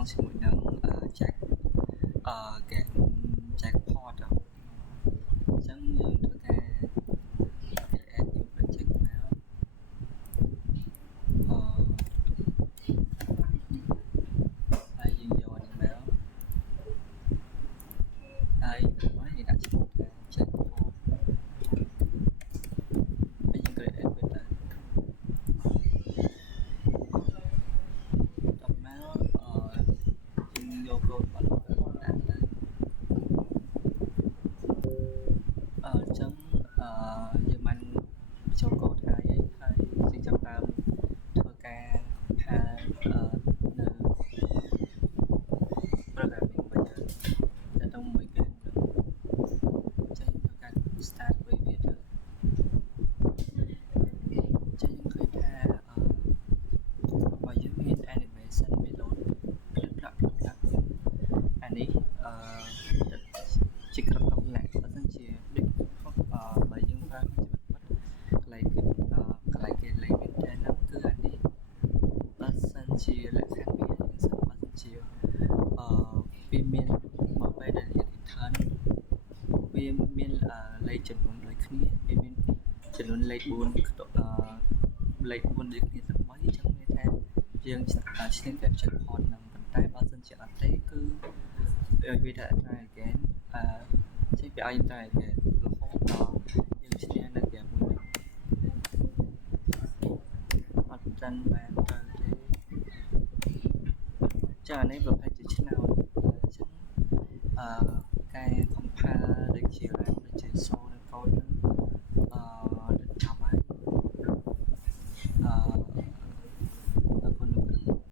ងជាមួយនឹង Jack game jackpot អញ្ចឹងយើងធ្វើការ create new project មកហើយយើងយកអានេះមកហើយយើងដាក់ឈ្មោះថា jackpot ហើយយើង create វាទៅដល់មកយើងយក code របស់លោកដាក់ទៅអញ្ចឹងយើងបានចូល code ហើយយើងចាប់ដើមធ្វើការនៅ programming របស់យើងតែទៅមួយ game ហ្នឹងចេញធ្វើការ start វាទៅចេញឃើញថារបស់យើងមាន animation មាន load ផ្លឹកអានេះជាក្រុមអង្គលក្ខបើសិនជាដូចបើយើងប្រើក្នុងជីវិតពិតកន្លែងគេលេងមែនតើហ្នឹងគឺអានេះបើសិនជាលក្ខខណ្ឌវាយើងសិនបើសិនជាវាមានមកពេលដែលយើង return វាមានលេខចំនួនដូចគ្នាវាមានចំនួនលេខ4លេខ4ដូចគ្នាទាំង3អញ្ចឹងមានថាយើងឈ្នះ jackpot ហ្នឹងប៉ុន្តែបើសិនជាអត់ទេគឺវាថា try again ចេះវាឲ្យ try again រហូតដល់យើងឈ្នះនៅ game មួយនេះអត់ទាន់បានទៅទេចានេះប្រហែលជាឆ្នាំ